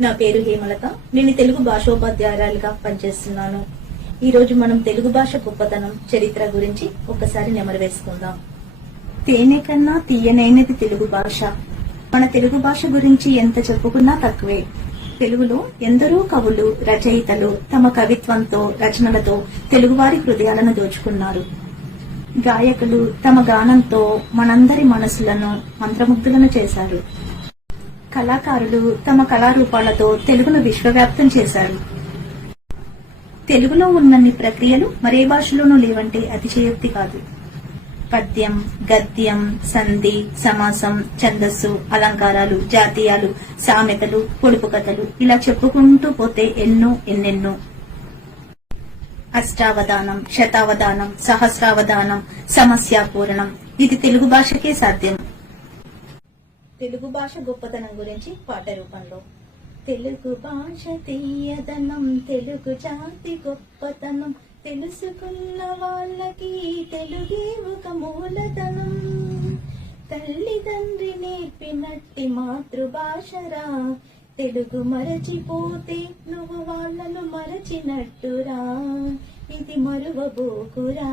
నా పేరు హేమలత. నేను తెలుగు భాషోపాధ్యాయురాలుగా పనిచేస్తున్నాను. ఈ రోజు మనం తెలుగు భాష గొప్పతనం చరిత్ర గురించి ఒక్కసారి నెమరు వేసుకుందాం. తేనె కన్నా తీయనైనది తెలుగు భాష. మన తెలుగు భాష గురించి ఎంత చెప్పుకున్నా తక్కువే. తెలుగులో ఎందరో కవులు రచయితలు తమ కవిత్వంతో రచనలతో తెలుగువారి హృదయాలను దోచుకున్నారు. గాయకులు తమ గానంతో మనందరి మనసులను మంత్రముగ్ధులను చేశారు. కళాకారులు తమ కళారూపాలతో తెలుగును విశ్వవ్యాప్తం చేశారు. తెలుగులో ఉన్నన్ని ప్రక్రియలు మరే భాషలోనూ లేవంటే అతిశయోక్తి కాదు. పద్యం గద్యం సంధి సమాసం ఛందస్సు అలంకారాలు జాతీయాలు సామెతలు పొడుపు కథలు ఇలా చెప్పుకుంటూ పోతే ఎన్నో ఎన్నెన్నో. అష్టావధానం శతావధానం సహస్రావధానం సమస్యాపూరణం ఇది తెలుగు భాషకే సాధ్యం. తెలుగు భాష గొప్పతనం గురించి పాట రూపంలో. తెలుగు భాష తీయదనం తెలుగు జాతి గొప్పతనం తెలుసుకున్న వాళ్ళకి తెలుగే ఒక మూలధనం. తల్లిదండ్రి నేర్పినట్టి మాతృభాషరా తెలుగు మరచిపోతే నువ్వు వాళ్ళను మరచినట్టురా ఇది మరువబోకురా.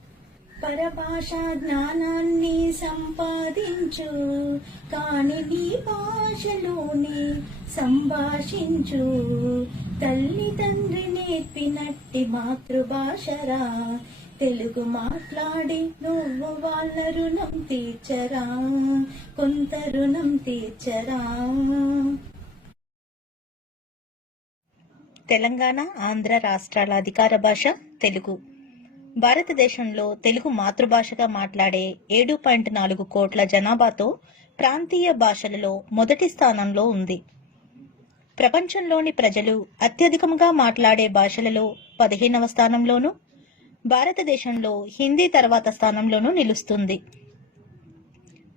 పరభాషా జ్ఞానాన్ని సంపాదించు కాని నీ భాషలోనే సంభాషించు. తల్లి తండ్రి నేర్పినట్టి మాతృభాషరా తెలుగు మాట్లాడి నువ్వు వాళ్ళ రుణం తీర్చరా కొంత రుణం తీర్చరా. తెలంగాణ ఆంధ్ర రాష్ట్రాల అధికార భాష తెలుగు. భారతదేశంలో తెలుగు మాతృభాషగా మాట్లాడే ఏడు పాయింట్ నాలుగు కోట్ల జనాభాతో ప్రాంతీయ భాషలలో మొదటి స్థానంలో ఉంది. ప్రపంచంలోని ప్రజలు అత్యధికంగా మాట్లాడే భాషలలో పదిహేనవ స్థానంలోను భారతదేశంలో హిందీ తర్వాత స్థానంలోనూ నిలుస్తుంది.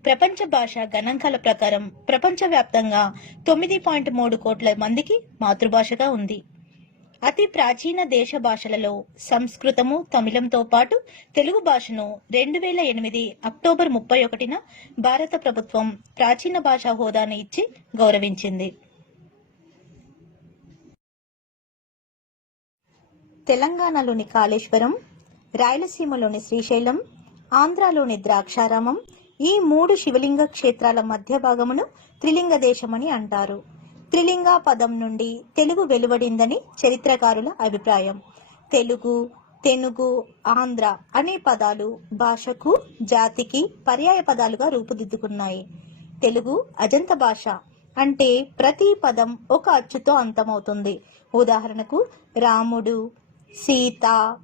ప్రపంచ భాష గణాంకాల ప్రకారం ప్రపంచవ్యాప్తంగా తొమ్మిది పాయింట్ మూడు కోట్ల మందికి మాతృభాషగా ఉంది. అతి ప్రాచీన దేశ భాషలలో సంస్కృతము తమిళంతో పాటు తెలుగు భాషను రెండు వేల ఎనిమిది అక్టోబర్ ముప్పై ఒకటిన భారత ప్రభుత్వం ప్రాచీన భాషా హోదాను ఇచ్చి గౌరవించింది. తెలంగాణలోని కాళేశ్వరం రాయలసీమలోని శ్రీశైలం ఆంధ్రాలోని ద్రాక్షారామం ఈ మూడు శివలింగ క్షేత్రాల మధ్య భాగమును త్రిలింగ దేశమని అంటారు. త్రిలింగ పదం నుండి తెలుగు వెలువడిందని చరిత్రకారుల అభిప్రాయం. తెలుగు తెనుగు ఆంధ్ర అనే పదాలు భాషకు జాతికి పర్యాయ పదాలుగా రూపుదిద్దుకున్నాయి. తెలుగు అజంత భాష అంటే ప్రతి పదం ఒక అచ్చుతో అంతమవుతుంది. ఉదాహరణకు రాముడు సీత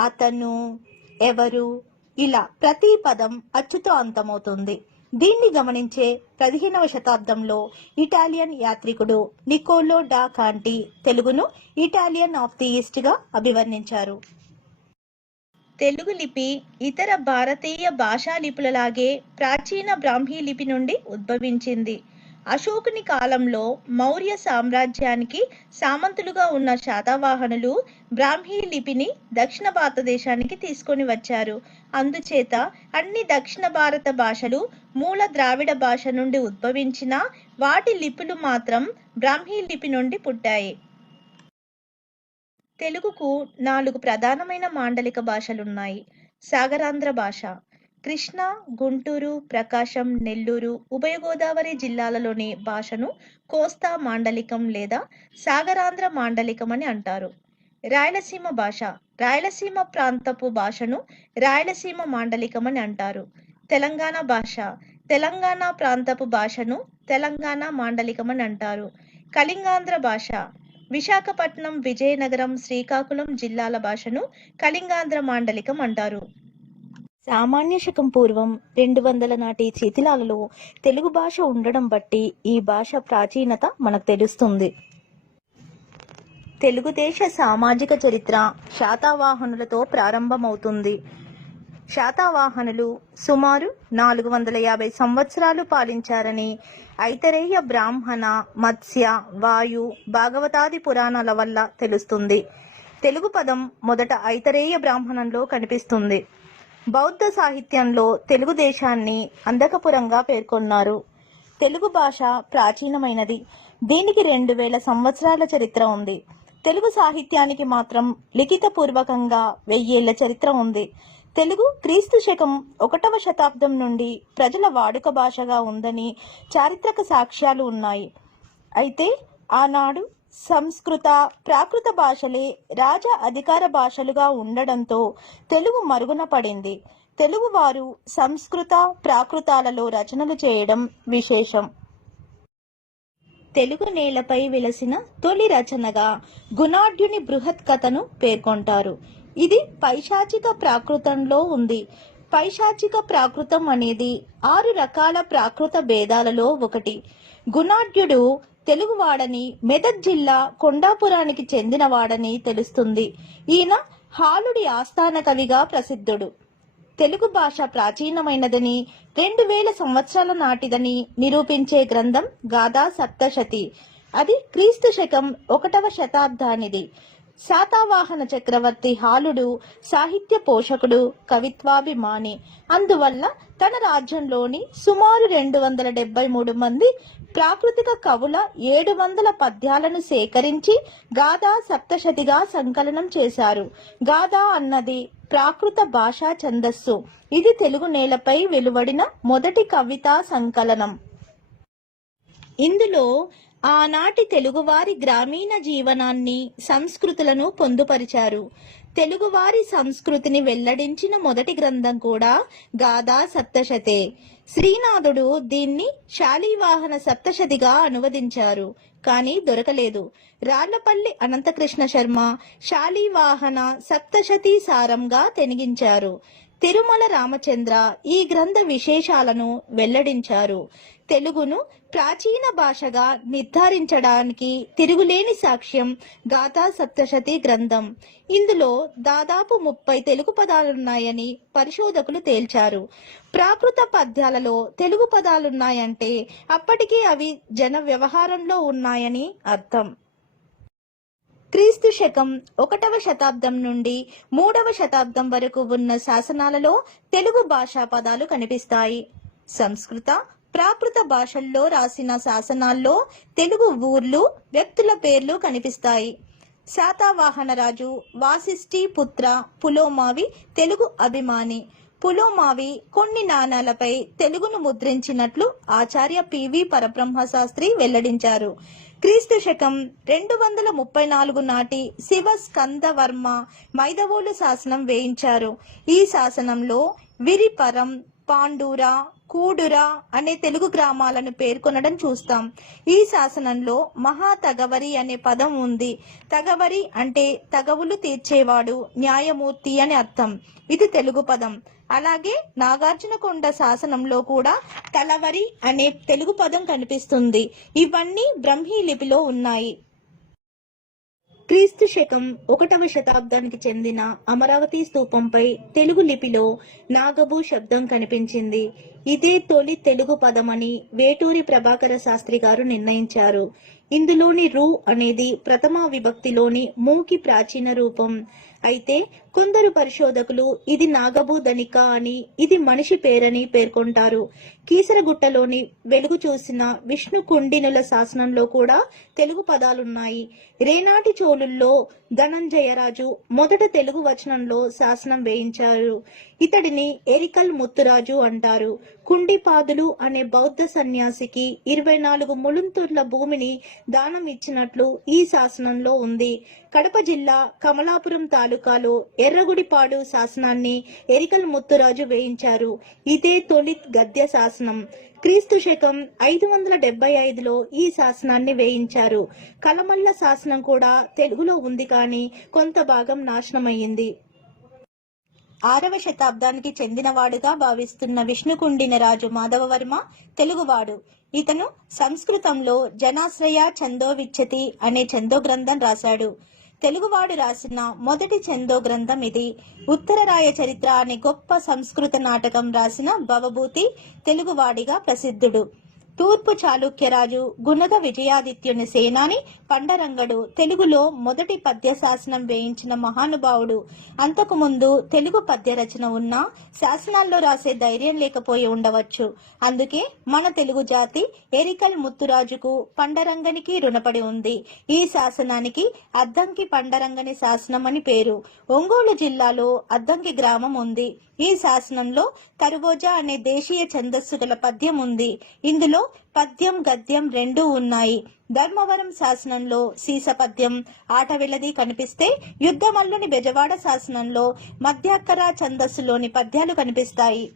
అతను ఎవరు ఇలా ప్రతి పదం అచ్చుతో అంతమవుతుంది. దీన్ని గమనించే పదిహేనవ శతాబ్దంలో ఇటాలియన్ యాత్రికుడు నికోలో డా కాంటి తెలుగును ఇటాలియన్ ఆఫ్ ది ఈస్ట్గా అభివర్ణించారు. తెలుగు లిపి ఇతర భారతీయ భాషా లిపులలాగే ప్రాచీన బ్రాహ్మీ లిపి నుండి ఉద్భవించింది. అశోకుని కాలంలో మౌర్య సామ్రాజ్యానికి సామంతులుగా ఉన్న శాతవాహనులు బ్రాహ్మీ లిపిని దక్షిణ భారతదేశానికి తీసుకొని వచ్చారు. అందుచేత అన్ని దక్షిణ భారత భాషలు మూల ద్రావిడ భాష నుండి ఉద్భవించిన వాటి లిపులు మాత్రం బ్రాహ్మీ లిపి నుండి పుట్టాయి. తెలుగుకు నాలుగు ప్రధానమైన మాండలిక భాషలున్నాయి. సాగరాంధ్ర భాష కృష్ణా గుంటూరు ప్రకాశం నెల్లూరు ఉభయ గోదావరి జిల్లాలలోని భాషను కోస్తా మాండలికం లేదా సాగరాంధ్ర మాండలికం అని అంటారు. రాయలసీమ భాష రాయలసీమ ప్రాంతపు భాషను రాయలసీమ మాండలికం అని అంటారు. తెలంగాణ భాష తెలంగాణ ప్రాంతపు భాషను తెలంగాణ మాండలికం అని అంటారు. కళింగాంధ్ర భాష విశాఖపట్నం విజయనగరం శ్రీకాకుళం జిల్లాల భాషను కళింగాంధ్ర మాండలికం అంటారు. సామాన్య శకం పూర్వం రెండు వందల నాటి శిథిలాలలో తెలుగు భాష ఉండడం బట్టి ఈ భాష ప్రాచీనత మనకు తెలుస్తుంది. తెలుగుదేశ సామాజిక చరిత్ర శాతవాహనులతో ప్రారంభమవుతుంది. శాతవాహనులు సుమారు నాలుగు వందల యాభై సంవత్సరాలు పాలించారని ఐతరేయ బ్రాహ్మణ మత్స్య వాయు భాగవతాది పురాణాల వల్ల తెలుస్తుంది. తెలుగు పదం మొదట ఐతరేయ బ్రాహ్మణంలో కనిపిస్తుంది. బౌద్ధ సాహిత్యంలో తెలుగుదేశాన్ని అందకపురంగా పేర్కొన్నారు. తెలుగు భాష ప్రాచీనమైనది. దీనికి రెండు వేల సంవత్సరాల చరిత్ర ఉంది. తెలుగు సాహిత్యానికి మాత్రం లిఖిత పూర్వకంగా వెయ్యేళ్ళ చరిత్ర ఉంది. తెలుగు క్రీస్తు శకం ఒకటవ శతాబ్దం నుండి ప్రజల వాడుక భాషగా ఉందని చారిత్రక సాక్ష్యాలు ఉన్నాయి. అయితే ఆనాడు సంస్కృత ప్రాకృత భాషలే రాజ అధికార భాషలుగా ఉండడంతో తెలుగు మరుగున పడింది. తెలుగువారు సంస్కృత ప్రాకృతాలలో రచనలు చేయడం విశేషం. తెలుగు నేలపై వెలసిన తొలి రచనగా గుణాఢ్యుని బృహత్ కథను పేర్కొంటారు. ఇది పైశాచిక ప్రాకృతంలో ఉంది. పైశాచిక ప్రాకృతం అనేది ఆరు రకాల ప్రాకృత భేదాలలో ఒకటి. గుణాఢ్యుడు తెలుగువాడని మెదక్ జిల్లా కొండాపురానికి చెందినవాడని తెలుస్తుంది. ఈయన హాలుడి ఆస్థాన కవిగా ప్రసిద్ధుడు. తెలుగు భాష ప్రాచీనమైనదని రెండు వేల సంవత్సరాల నాటిదని నిరూపించే గ్రంథం గాథా సప్తశతి. అది క్రీస్తు శకం ఒకటవ శతాబ్దానిది. శాతావాహన చక్రవర్తి హాలుడు సాహిత్య పోషకుడు కవిత్వాభిమాని. అందువల్ల తన రాజ్యంలోని సుమారు రెండు వందల డెబ్బై మూడు మంది ప్రాకృతిక కవుల ఏడు వందల పద్యాలను సేకరించి గాథా సప్తశతిగా సంకలనం చేశారు. గాథా అన్నది ప్రాకృత భాషా ఛందస్సు. ఇది తెలుగు నేలపై వెలువడిన మొదటి కవితా సంకలనం. ఇందులో ఆనాటి తెలుగువారి గ్రామీణ జీవనాన్ని సంస్కృతులను పొందుపరిచారు. తెలుగువారి సంస్కృతిని వెల్లడించిన మొదటి గ్రంథం కూడా గాథా సప్తశతే. శ్రీనాథుడు దీన్ని శాలీవాహన సప్తశతిగా అనువదించారు కానీ దొరకలేదు. రాళ్ళపల్లి అనంతకృష్ణ శర్మ శాలీవాహన సప్తశతి సారంగా తెనిగించారు. తిరుమల రామచంద్ర ఈ గ్రంథ విశేషాలను వెల్లడించారు. తెలుగును ప్రాచీన భాషగా నిర్ధారించడానికి తిరుగులేని సాక్ష్యం గాథా సప్తశతి గ్రంథం. ఇందులో దాదాపు ముప్పై తెలుగు పదాలున్నాయని పరిశోధకులు తేల్చారు. ప్రాకృత పద్యాలలో తెలుగు పదాలున్నాయంటే అప్పటికీ అవి జన వ్యవహారంలో ఉన్నాయని అర్థం. క్రీస్తు శకం ఒకటవ శతాబ్దం నుండి మూడవ శతాబ్దం వరకు ఉన్న శాసనాలలో తెలుగు భాషా పదాలు కనిపిస్తాయి. సంస్కృత ప్రాకృత భాషల్లో రాసిన శాసనాల్లో తెలుగు ఊర్లు వ్యక్తుల పేర్లు కనిపిస్తాయి. శాతవాహన రాజు వాసిష్ఠి పుత్ర పులోమావి తెలుగు అభిమాని. పులోమావి కొన్ని నాణాలపై తెలుగును ముద్రించినట్లు ఆచార్య పివి పరబ్రహ్మ శాస్త్రి వెల్లడించారు. క్రీస్తు శకం రెండు వందల ముప్పై నాలుగు నాటి శివ స్కందవర్మ మైదవోలు శాసనం వేయించారు. ఈ శాసనంలో విరిపరం పాండూర కూడురా అనే తెలుగు గ్రామాలను పేర్కొనడం చూస్తాం. ఈ శాసనంలో మహా తగవరి అనే పదం ఉంది. తగవరి అంటే తగవులు తీర్చేవాడు న్యాయమూర్తి అని అర్థం. ఇది తెలుగు పదం. అలాగే నాగార్జునకొండ శాసనంలో కూడా తలవరి అనే తెలుగు పదం కనిపిస్తుంది. ఇవన్నీ బ్రహ్మీ లిపిలో ఉన్నాయి. క్రీస్తు శకం ఒకటవ శతాబ్దానికి చెందిన అమరావతి స్తూపంపై తెలుగు లిపిలో నాగబు శబ్దం కనిపించింది. ఇదే తొలి తెలుగు పదమని వేటూరి ప్రభాకర శాస్త్రి గారు నిర్ణయించారు. ఇందులోని రు అనేది ప్రథమ విభక్తిలోని మూకి ప్రాచీన రూపం. అయితే కొందరు పరిశోధకులు ఇది నాగభూధనిక అని ఇది మనిషి పేరని పేర్కొంటారు. కీసరగుట్టలోని వెలుగు చూసిన విష్ణు కుండినుల శాసనంలో కూడా తెలుగు పదాలున్నాయి. రేనాటి చోళుల్లో ధనంజయరాజు మొదట తెలుగు వచనంలో శాసనం వేయించారు. ఇతడిని ఎరికల్ ముత్తురాజు అంటారు. కుండిపాదులు అనే బౌద్ధ సన్యాసికి ఇరవై నాలుగు ములుంతూర్ల భూమిని దానం ఇచ్చినట్లు ఈ శాసనంలో ఉంది. కడప జిల్లా కమలాపురం తాలూకాలో ఎర్రగుడిపాడు శాసనాన్ని ఎరికల్ ముత్తురాజు వేయించారు. ఇదే తొలి గద్య శాసనం. క్రీస్తు శకం ఐదు వందల డెబ్బై ఐదులో ఈ శాసనాన్ని వేయించారు. కలమల్ల శాసనం కూడా తెలుగులో ఉంది కానీ కొంత భాగం నాశనమయ్యింది. ఆరవ శతాబ్దానికి చెందినవాడుగా భావిస్తున్న విష్ణుకుండిన రాజు మాధవవర్మ తెలుగువాడు. ఇతను సంస్కృతంలో జనాశ్రయ చందో విచ్చతి అనే చందో గ్రంథం రాశాడు. తెలుగువాడు రాసిన మొదటి చందో గ్రంథం ఇది. ఉత్తరరాయ చరిత్ర అనే గొప్ప సంస్కృత నాటకం రాసిన భవభూతి తెలుగువాడిగా ప్రసిద్ధుడు. తూర్పు చాళుక్యరాజు గుణగ విజయాదిత్యుని సేనాని పండరంగడు తెలుగులో మొదటి పద్య శాసనం వేయించిన మహానుభావుడు. అంతకు ముందు తెలుగు పద్య రచన ఉన్నా శాసనాల్లో రాసే ధైర్యం లేకపోయి ఉండవచ్చు. అందుకే మన తెలుగు జాతి ఎరికల్ ముత్తురాజుకు పండరంగనికి రుణపడి ఉంది. ఈ శాసనానికి అద్దంకి పండరంగని శాసనం అని పేరు. ఒంగోలు జిల్లాలో అద్దంకి గ్రామం ఉంది. ఈ శాసనంలో కరువోజా అనే దేశీయ ఛందస్సు గల పద్యం ఉంది. ఇందులో పద్యం గద్యం రెండూ ఉన్నాయి. ధర్మవరం శాసనంలో సీస పద్యం ఆటవిలది కనిపిస్తే యుద్ధమల్లుని బెజవాడ శాసనంలో మధ్యాక్కర ఛందస్సులోని పద్యాలు కనిపిస్తాయి.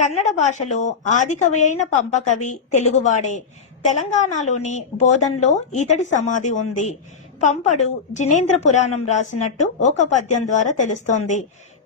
కన్నడ భాషలో ఆది కవి అయిన పంపకవి తెలుగువాడే. తెలంగాణలోని బోధన్లో ఇతడి సమాధి ఉంది. పంపడు జినేంద్ర పురాణం రాసినట్టు ఒక పద్యం ద్వారా తెలుస్తోంది.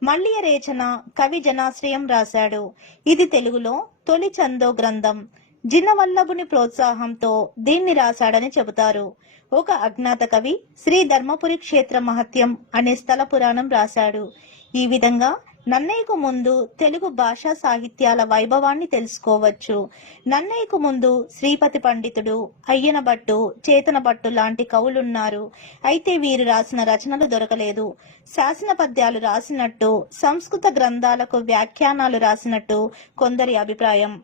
మల్లియ రేచన కవి జనాశ్రయం రాశాడు. ఇది తెలుగులో తొలి చందో గ్రంథం. జినవల్లభుని ప్రోత్సాహంతో దీన్ని రాశాడని చెబుతారు. ఒక అజ్ఞాత కవి శ్రీ ధర్మపురి క్షేత్ర మహత్యం అనే స్థల పురాణం రాశాడు. ఈ విధంగా నన్నయ్యకు ముందు తెలుగు భాషా సాహిత్యాల వైభవాన్ని తెలుసుకోవచ్చు. నన్నయ్యకు ముందు శ్రీపతి పండితుడు అయ్యన భట్టు చేతన భట్టు లాంటి కవులున్నారు. అయితే వీరు రాసిన రచనలు దొరకలేదు. శాసన పద్యాలు రాసినట్టు సంస్కృత గ్రంథాలకు వ్యాఖ్యానాలు రాసినట్టు కొందరి అభిప్రాయం.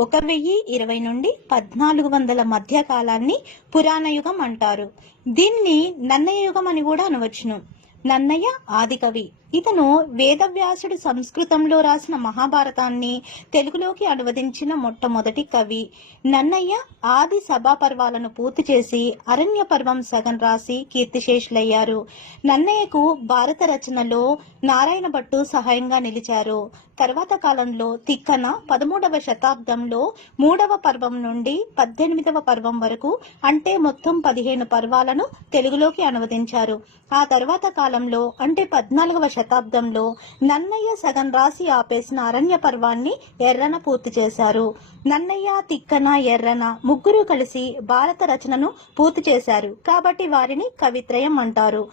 ఒక వెయ్యి ఇరవై నుండి పద్నాలుగు వందల మధ్య కాలాన్ని పురాణ యుగం అంటారు. దీన్ని నన్నయ యుగం అని కూడా అనవచ్చును. నన్నయ్య ఆదికవి. ఇతను వేదవ్యాసుడు సంస్కృతంలో రాసిన మహాభారతాన్ని తెలుగులోకి అనువదించిన మొట్టమొదటి కవి. నన్నయ్య ఆది సభా పర్వాలను పూర్తి చేసి అరణ్య పర్వం సగం రాసి కీర్తిశేషులయ్యారు. నన్నయ్యకు భారత రచనలో నారాయణ భట్టు సహాయంగా నిలిచారు. తర్వాత కాలంలో తిక్కన పదమూడవ శతాబ్దంలో మూడవ పర్వం నుండి పద్దెనిమిదవ పర్వం వరకు అంటే మొత్తం పదిహేను పర్వాలను తెలుగులోకి అనువదించారు. ఆ తర్వాత కాలంలో అంటే పద్నాలుగవ శతాబ్దంలో నన్నయ్య సగం రాసి ఆపేసిన అరణ్య పర్వాన్ని ఎర్రన పూర్తి చేశారు. నన్నయ్య తిక్కన ఎర్రన ముగ్గురు కలిసి భారత రచనను పూర్తి చేశారు. కాబట్టి వారిని కవిత్రయం అంటారు.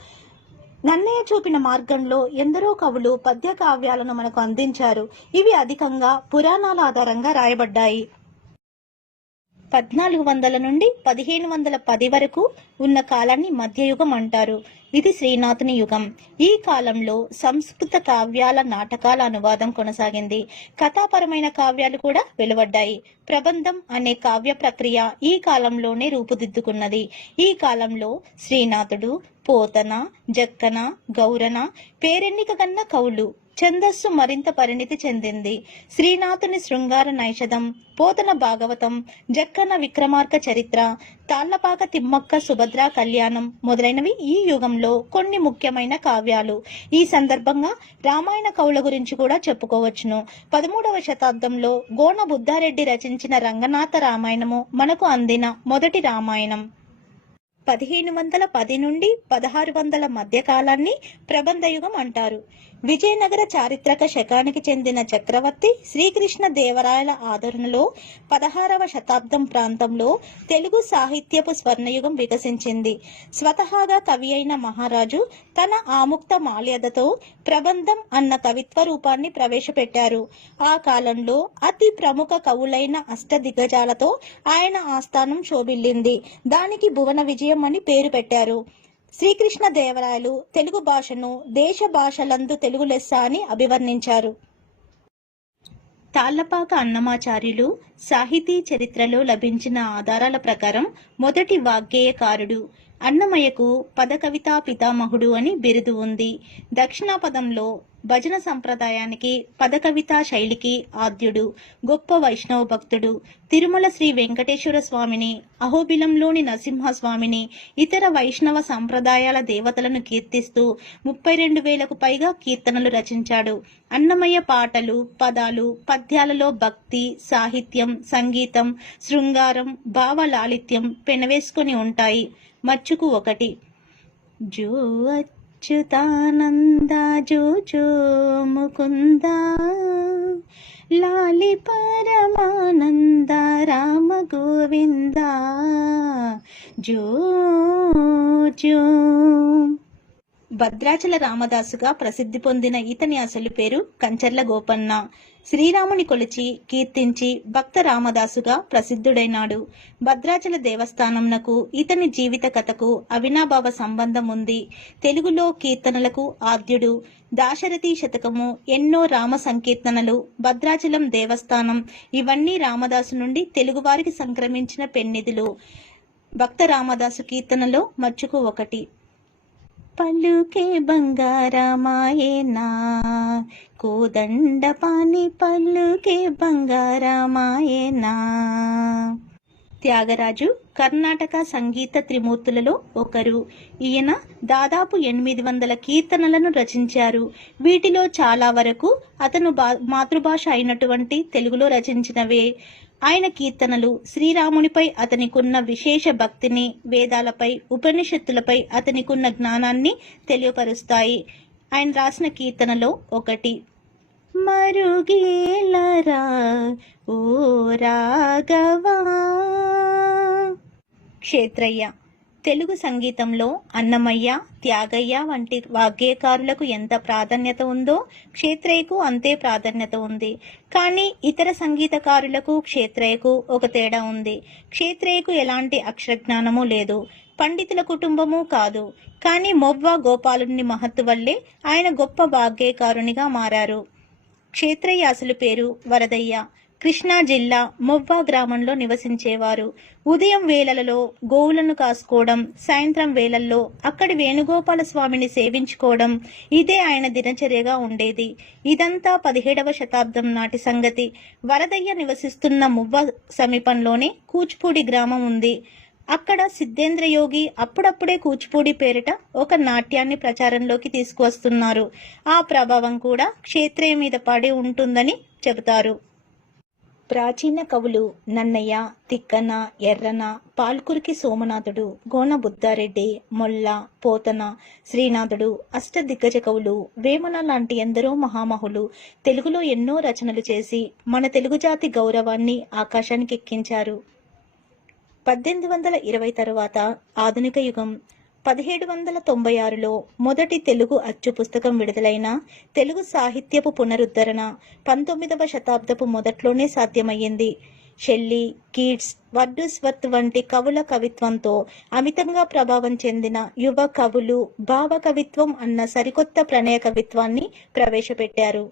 నన్నయ్య చూపిన మార్గంలో ఎందరో కవులు పద్య కావ్యాలను మనకు అందించారు. ఇవి అధికంగా పురాణాల ఆధారంగా రాయబడ్డాయి. పద్నాలుగు వందల నుండి పదిహేను వందల పది వరకు ఉన్న కాలాన్ని మధ్యయుగం అంటారు. ఇది శ్రీనాథుని యుగం. ఈ కాలంలో సంస్కృత కావ్యాల నాటకాల అనువాదం కొనసాగింది. కథాపరమైన కావ్యాలు కూడా వెలువడ్డాయి. ప్రబంధం అనే కావ్య ప్రక్రియ ఈ కాలంలోనే రూపుదిద్దుకున్నది. ఈ కాలంలో శ్రీనాథుడు పోతన జక్కన గౌరన పేరెన్నిక కన్న కవులు ఛందస్సు మరింత పరిణితి చెందింది. శ్రీనాథుని శృంగార నైషధం పోతన భాగవతం జక్కన విక్రమార్క చరిత్ర తాళ్ళపాక తిమ్మక్క సుభద్ర కళ్యాణం మొదలైనవి ఈ యుగంలో కొన్ని ముఖ్యమైన కావ్యాలు. ఈ సందర్భంగా రామాయణ కవుల గురించి కూడా చెప్పుకోవచ్చును. పదమూడవ శతాబ్దంలో గోణ బుద్ధారెడ్డి రచించిన రంగనాథ రామాయణము మనకు అందిన మొదటి రామాయణం. పదిహేను వందల పది నుండి పదహారు వందల మధ్య కాలాన్ని ప్రబంధయుగం అంటారు. విజయనగర చారిత్రక శకానికి చెందిన చక్రవర్తి శ్రీకృష్ణ దేవరాయల ఆదరణలో పదహారవ శతాబ్దం ప్రాంతంలో తెలుగు సాహిత్యపు స్వర్ణయుగం వికసించింది. స్వతహాగా కవి అయిన మహారాజు తన ఆముక్త మాల్యదతో ప్రబంధం అన్న కవిత్వ రూపాన్ని ప్రవేశపెట్టారు. ఆ కాలంలో అతి ప్రముఖ కవులైన అష్టదిగ్గజాలతో ఆయన ఆస్థానం శోభిల్లింది. దానికి భువన విజయం అని పేరు పెట్టారు. శ్రీకృష్ణ దేవరాయలు తెలుగు భాషను దేశ భాషలందు తెలుగు లెస్స అని అభివర్ణించారు. తాళ్ళపాక అన్నమాచార్యులు సాహితీ చరిత్రలో లభించిన ఆధారాల ప్రకారం మొదటి వాగ్గేయకారుడు అన్నమయ్యకు పదకవితా పితామహుడు అని బిరుదు ఉంది. దక్షిణాపదంలో భజన సంప్రదాయానికి పదకవితా శైలికి ఆద్యుడు గొప్ప వైష్ణవ భక్తుడు తిరుమల శ్రీ వెంకటేశ్వర స్వామిని అహోబిలంలోని నరసింహస్వామిని ఇతర వైష్ణవ సంప్రదాయాల దేవతలను కీర్తిస్తూ ముప్పై రెండు వేలకు పైగా కీర్తనలు రచించాడు. అన్నమయ్య పాటలు పదాలు పద్యాలలో భక్తి సాహిత్యం సంగీతం శృంగారం భావలాలిత్యం పెనవేసుకొని ఉంటాయి. మచ్చుకు ఒకటి. జో అచ్యుతానంద జోజో ముకుంద లాలి పరమానంద రామ గోవింద జో జో భద్రాచల రామదాసుగా ప్రసిద్ధి పొందిన ఇతని అసలు పేరు కంచర్ల గోపన్న. శ్రీరాముని కొలిచి కీర్తించి భక్త రామదాసుగా ప్రసిద్ధుడైనాడు. భద్రాచల దేవస్థానంనకు ఇతని జీవిత కథకు అవినాభావ సంబంధం ఉంది. తెలుగులో కీర్తనలకు ఆద్యుడు. దాశరథి శతకము ఎన్నో రామ సంకీర్తనలు భద్రాచలం దేవస్థానం ఇవన్నీ రామదాసు నుండి తెలుగువారికి సంక్రమించిన పెన్నిధులు. భక్త రామదాసు కీర్తనలో మచ్చుకు ఒకటి. పలుకే బంగారమాయేనా కోదండ పాని పలుకే బంగారమాయేనా త్యాగరాజు కర్ణాటక సంగీత త్రిమూర్తులలో ఒకరు. ఈయన దాదాపు ఎనిమిది వందల కీర్తనలను రచించారు. వీటిలో చాలా వరకు అతను బా- మాతృభాష అయినటువంటి తెలుగులో రచించినవే. ఆయన కీర్తనలు శ్రీరామునిపై అతనికున్న విశేష భక్తిని వేదాలపై ఉపనిషత్తులపై అతనికున్న జ్ఞానాన్ని తెలియపరుస్తాయి. ఆయన రాసిన కీర్తనలో ఒకటి మరుగేలరా ఓ రాఘవా! క్షేత్రయ్య తెలుగు సంగీతంలో అన్నమయ్య త్యాగయ్య వంటి వాగ్గేయకారులకు ఎంత ప్రాధాన్యత ఉందో క్షేత్రయ్యకు అంతే ప్రాధాన్యత ఉంది. కానీ ఇతర సంగీతకారులకు క్షేత్రయ్యకు ఒక తేడా ఉంది. క్షేత్రయ్యకు ఎలాంటి అక్షరజ్ఞానము లేదు. పండితుల కుటుంబము కాదు. కానీ మొవ్వ గోపాలుని మహత్తు వల్లే ఆయన గొప్ప వాగ్గేయకారునిగా మారారు. క్షేత్రయ్య అసలు పేరు వరదయ్య. కృష్ణా జిల్లా మొవ్వా గ్రామంలో నివసించేవారు. ఉదయం వేళలలో గోవులను కాసుకోవడం సాయంత్రం వేళల్లో అక్కడి వేణుగోపాల స్వామిని సేవించుకోవడం ఇదే ఆయన దినచర్యగా ఉండేది. ఇదంతా పదిహేడవ శతాబ్దం నాటి సంగతి. వరదయ్య నివసిస్తున్న మువ్వ సమీపంలోనే కూచిపూడి గ్రామం ఉంది. అక్కడ సిద్ధేంద్రయోగి అప్పుడప్పుడే కూచిపూడి పేరిట ఒక నాట్యాన్ని ప్రచారంలోకి తీసుకువస్తున్నారు. ఆ ప్రభావం కూడా క్షేత్రయ్య మీద పడి ఉంటుందని చెబుతారు. ప్రాచీన కవులు నన్నయ్య తిక్కన ఎర్రన పాల్కురికి సోమనాథుడు గోన బుద్ధారెడ్డి మొల్ల పోతన శ్రీనాథుడు అష్టదిగ్గజ కవులు వేమన లాంటి ఎందరో మహామహులు తెలుగులో ఎన్నో రచనలు చేసి మన తెలుగు జాతి గౌరవాన్ని ఆకాశానికి ఎక్కించారు పద్దెనిమిది వందల ఇరవై తరువాత ఆధునిక యుగం పదిహేడు వందల తొంభై ఆరులో మొదటి తెలుగు అచ్చు పుస్తకం విడుదలైన తెలుగు సాహిత్యపు పునరుద్ధరణ పంతొమ్మిదవ శతాబ్దపు మొదట్లోనే సాధ్యమయ్యింది. షెల్లీ కీట్స్ వర్డుస్వర్త్ వంటి కవుల కవిత్వంతో అమితంగా ప్రభావం చెందిన యువ కవులు భావ కవిత్వం అన్న సరికొత్త ప్రణయ కవిత్వాన్ని ప్రవేశపెట్టారు.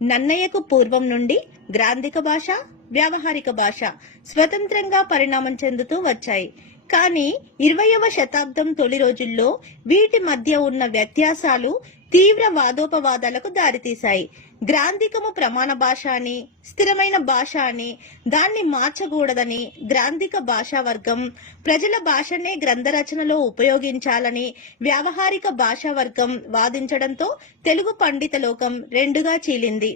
నన్నయ్యకు పూర్వం నుండి గ్రాంధిక భాష వ్యావహారిక భాష స్వతంత్రంగా పరిణామం చెందుతూ వచ్చాయి. కానీ ఇరవయవ శతాబ్దం తొలి రోజుల్లో వీటి మధ్య ఉన్న వ్యత్యాసాలు తీవ్ర వాదోపవాదాలకు దారితీశాయి. గ్రాంధికము ప్రమాణ భాష అని స్థిరమైన భాష అని దాన్ని మార్చకూడదని గ్రాంధిక భాషా వర్గం ప్రజల భాషనే గ్రంథ రచనలో ఉపయోగించాలని వ్యావహారిక భాషా వర్గం వాదించడంతో తెలుగు పండిత లోకం రెండుగా చీలింది.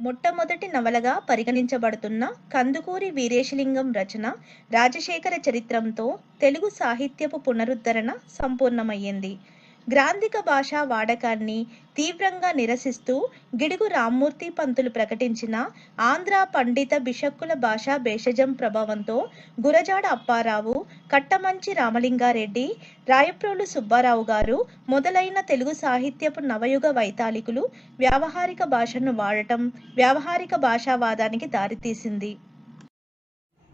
మొట్టమొదటి నవలగా పరిగణించబడుతున్న కందుకూరి వీరేశలింగం రచన రాజశేఖర చరిత్రంతో తెలుగు సాహిత్యపు పునరుద్ధరణ సంపూర్ణమయ్యింది. గ్రాంధిక భాషా వాడకాన్ని తీవ్రంగా నిరసిస్తూ గిడుగు రామ్మూర్తి పంతులు ప్రకటించిన ఆంధ్ర పండిత బిషక్కుల భాషా భేషజం ప్రభావంతో గురజాడ అప్పారావు కట్టమంచి రామలింగారెడ్డి రాయప్రోలు సుబ్బారావు గారు మొదలైన తెలుగు సాహిత్యపు నవయుగ వైతాళికులు వ్యావహారిక భాషను వాడటం వ్యావహారిక భాషావాదానికి దారితీసింది.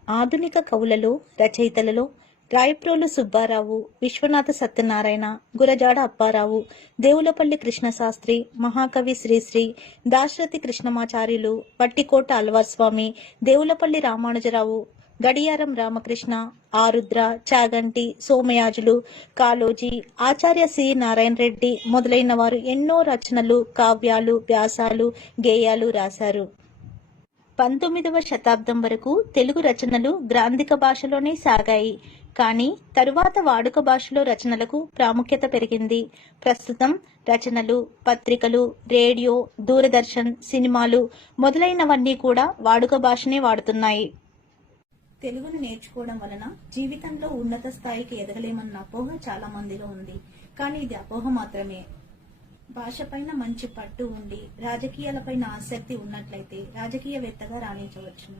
ఆధునిక కవులలో రచయితలలో రాయప్రోలు సుబ్బారావు విశ్వనాథ సత్యనారాయణ గురజాడ అప్పారావు దేవులపల్లి కృష్ణశాస్త్రి మహాకవి శ్రీశ్రీ దాశరథి కృష్ణమాచార్యులు పట్టికోట అల్వార్స్వామి దేవులపల్లి రామానుజరావు గడియారం రామకృష్ణ ఆరుద్ర చాగంటి సోమయాజులు కాలోజీ ఆచార్య సి నారాయణ రెడ్డి మొదలైన వారు ఎన్నో రచనలు కావ్యాలు వ్యాసాలు గేయాలు రాశారు. పంతొమ్మిదవ శతాబ్దం వరకు తెలుగు రచనలు గ్రాంధిక భాషలోనే సాగాయి. కానీ తరువాత వాడుక భాషలో రచనలకు ప్రాముఖ్యత పెరిగింది. ప్రస్తుతం రచనలు పత్రికలు రేడియో దూరదర్శన్ సినిమాలు మొదలైనవన్నీ కూడా వాడుక భాషనే వాడుతున్నాయి. తెలుగును నేర్చుకోవడం వలన జీవితంలో ఉన్నత స్థాయికి ఎదగలేమన్న అపోహ చాలా మందిలో ఉంది. కానీ ఇది అపోహ మాత్రమే. భాషపైన మంచి పట్టు ఉండి రాజకీయాలపైన ఆసక్తి ఉన్నట్లయితే రాజకీయవేత్తగా రాణించవచ్చును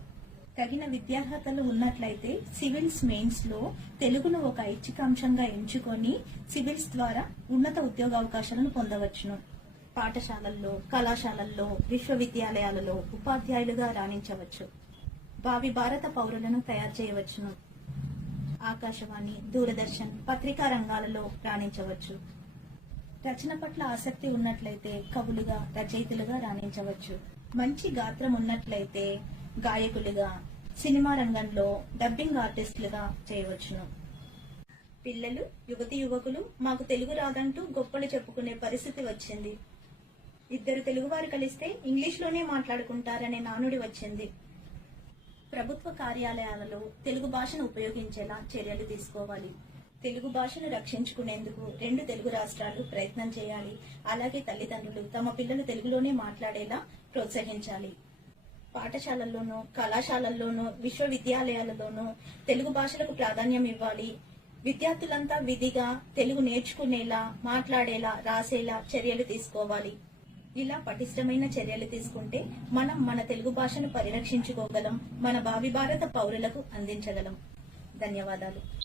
తగిన విద్యార్హతలు ఉన్నట్లయితే సివిల్స్ మెయిన్స్లో తెలుగును ఒక ఐచ్ఛికాంశంగా ఎంచుకొని సివిల్స్ ద్వారా ఉన్నత ఉద్యోగ అవకాశాలను పొందవచ్చును. పాఠశాలల్లో కళాశాలల్లో విశ్వవిద్యాలయాలలో ఉపాధ్యాయులుగా రాణించవచ్చు. భావి భారత పౌరులను తయారు చేయవచ్చును. ఆకాశవాణి దూరదర్శన్ పత్రికా రంగాలలో రాణించవచ్చు. రచన పట్ల ఆసక్తి ఉన్నట్లయితే కవులుగా రచయితలుగా రాణించవచ్చు. మంచి గాత్రం ఉన్నట్లయితే గాయకులుగా సినిమా రంగంలో డబ్బింగ్ ఆర్టిస్టులుగా చేయవచ్చును. పిల్లలు యువతి యువకులు మాకు తెలుగు రాదంటూ గొప్పలు చెప్పుకునే పరిస్థితి వచ్చింది. ఇద్దరు తెలుగువారు కలిస్తే ఇంగ్లీష్లోనే మాట్లాడుకుంటారనే నానుడి వచ్చింది. ప్రభుత్వ కార్యాలయాలలో తెలుగు భాషను ఉపయోగించేలా చర్యలు తీసుకోవాలి. తెలుగు భాషను రక్షించుకునేందుకు రెండు తెలుగు రాష్ట్రాలు ప్రయత్నం చేయాలి. అలాగే తల్లిదండ్రులు తమ పిల్లలు తెలుగులోనే మాట్లాడేలా ప్రోత్సహించాలి. పాఠశాలల్లోనూ కళాశాలల్లోనూ విశ్వవిద్యాలయాలలోనూ తెలుగు భాషలకు ప్రాధాన్యం ఇవ్వాలి. విద్యార్థులంతా విధిగా తెలుగు నేర్చుకునేలా మాట్లాడేలా రాసేలా చర్యలు తీసుకోవాలి. ఇలా పటిష్టమైన చర్యలు తీసుకుంటే మనం మన తెలుగు భాషను పరిరక్షించుకోగలం మన భావి భారత పౌరులకు అందించగలం. ధన్యవాదాలు.